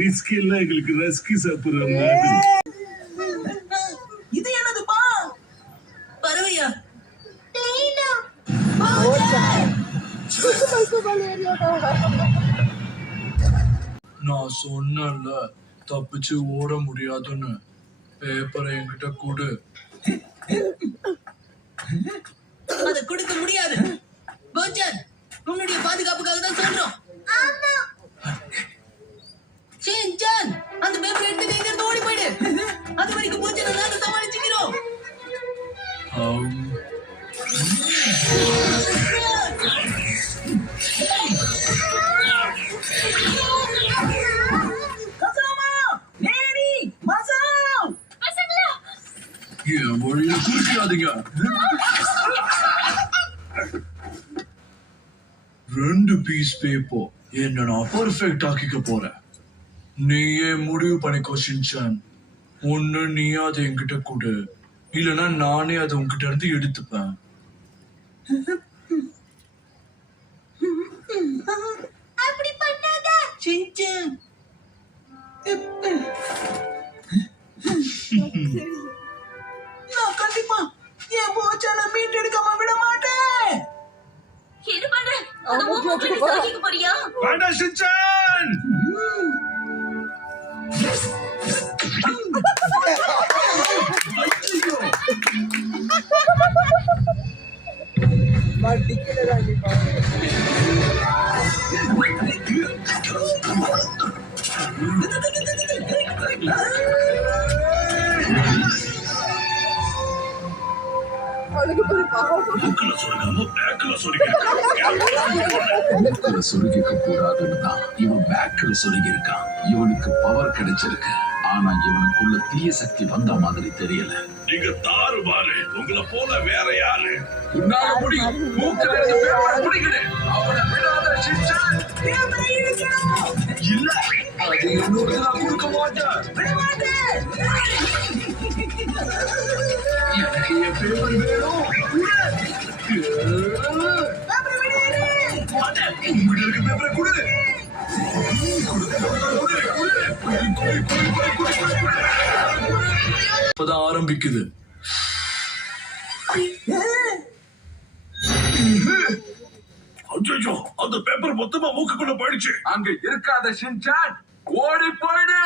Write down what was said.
Risk இல்ல எங்களுக்கு ரஸ்கி சாப்பிடுற மாதிரி. இது என்னதுப்பா? பறவையா? நான் சொன்னேன்ல தப்பிச்சு ஓட முடியாதுன்னு. பேப்பரை என்கிட்ட கொடு. அதை கொடுக்க முடியாது. போச்சன், உன்னுடைய பாதுகாப்புக்காக தான் சொல்றோம். ஷின்சான், அந்த பேப்பர் எடுத்து நீங்க இருந்து ஓடி போயிடு. அது வரைக்கும் போச்சனை நாங்க சமாளிச்சுக்கிறோம். என் வழியில குறுக்காதீங்க. 2 பீஸ் பேப்பர் என்ன நான் பர்ஃபெக்ட் ஆக்கிக்க போறேன். நீயே முடிவு பண்ணிக்கோ ஷின்சான். ஒண்ணு நீ அதை என்கிட்ட கொடு, இல்லைன்னா நானே அதை உன்கிட்ட இருந்து எடுத்துப்பேன். அப்படி பண்ணாத ஷின்சான். நான் கண்டிப்பா என் போச்சனை மீட்டெடுக்காம விட மாட்டேன். என்ன பண்ற? அது மூக்குல சொருகிக்க போறியா? வேண்டாம் ஷின்சான். மூக்குல சொருகிக்க கூடாதுன்னு தான் இவன் பேக்ல சொருகி இருக்கான். இவனுக்கு பவர் கிடைச்சிருக்கு, ஆனா இவனுக்குள்ள தீய சக்தி வந்த மாதிரி தெரியல. நீங்க தாறு பாரு, உங்களை போல வேற யாரு? உன்னால முடியும். மூக்குல இருந்து பேப்பரை பிடிக்கிறேன். அவனை விடாத ஷின்சான். இல்ல, அது என்னோட நான் கொடுக்க மாட்டேன். எனக்கு என் பேப்பர் வேணும். உங்களுக்கு பேப்பரை கொடு. இப்பதான் ஆரம்பிக்குது. அச்சோ, அந்த பேப்பர் மொத்தமா மூக்குக்குள்ள போயிடுச்சு. அங்க இருக்காத ஷின்சான், ஓடி போயிடு.